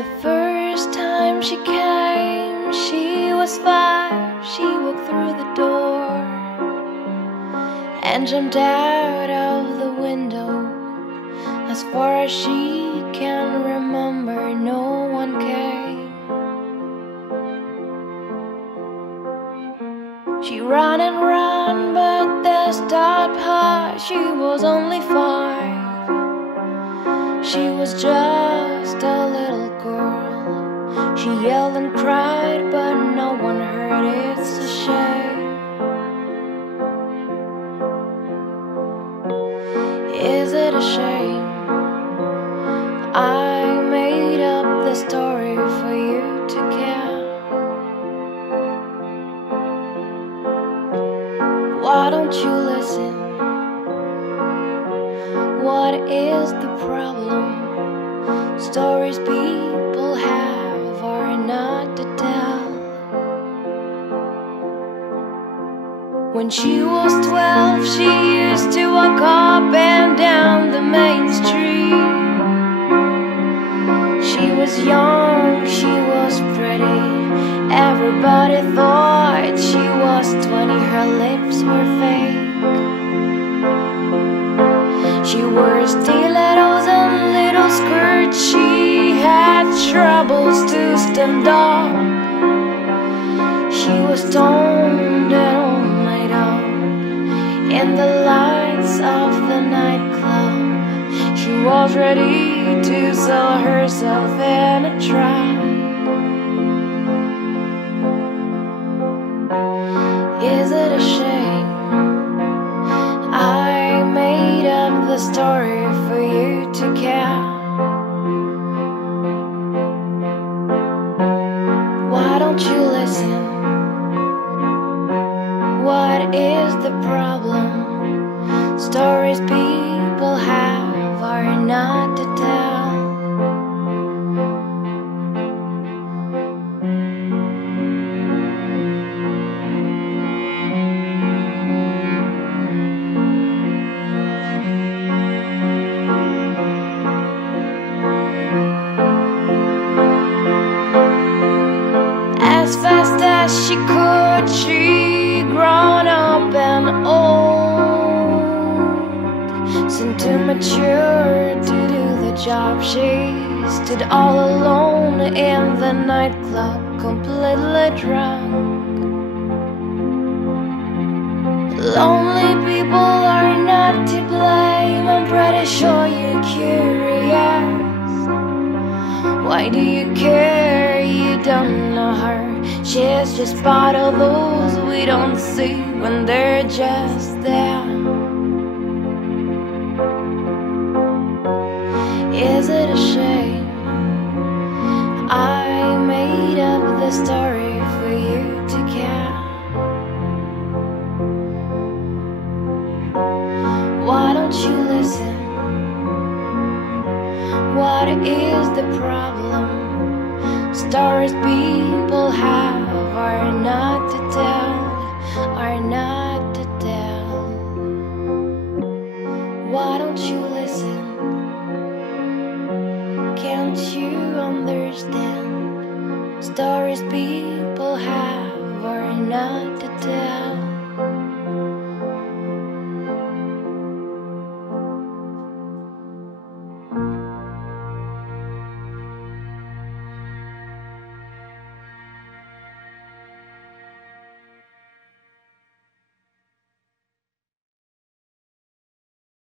The first time she came, she was 5. She walked through the door and jumped out of the window. As far as she can remember, no one came. She ran and ran, but they stopped her. She was only 5. She was just a little girl. She yelled and cried, but no one heard. It's a shame. Is it a shame? I made up the story for you to care. Why don't you listen? What is the problem? Stories people have are not to tell. When she was 12, she used to walk up and down the main street. She was young, she was pretty. Everybody thought she was 20. Her lips were fake. She wore stilettos and little skirts. She had troubles to stand up. She was stoned and all made up in the lights of the nightclub. She was ready to sell herself in a trap. Is it a shame? I made up the story for you to care. Why don't you listen? What is the problem? Stories people have are not to tell. As fast as she could, she grown up and old, soon too mature to do the job. She stood all alone in the nightclub, completely drunk. Lonely people are not to blame. I'm pretty sure you're curious. Why do you care? You don't know her. She's just part of those we don't see when they're just there. Is it a shame? I made up the story for you to care. Why don't you listen? What is the problem? Stories people have are not to tell, are not to tell. Why don't you listen? Can't you understand? Stories people have are not to tell.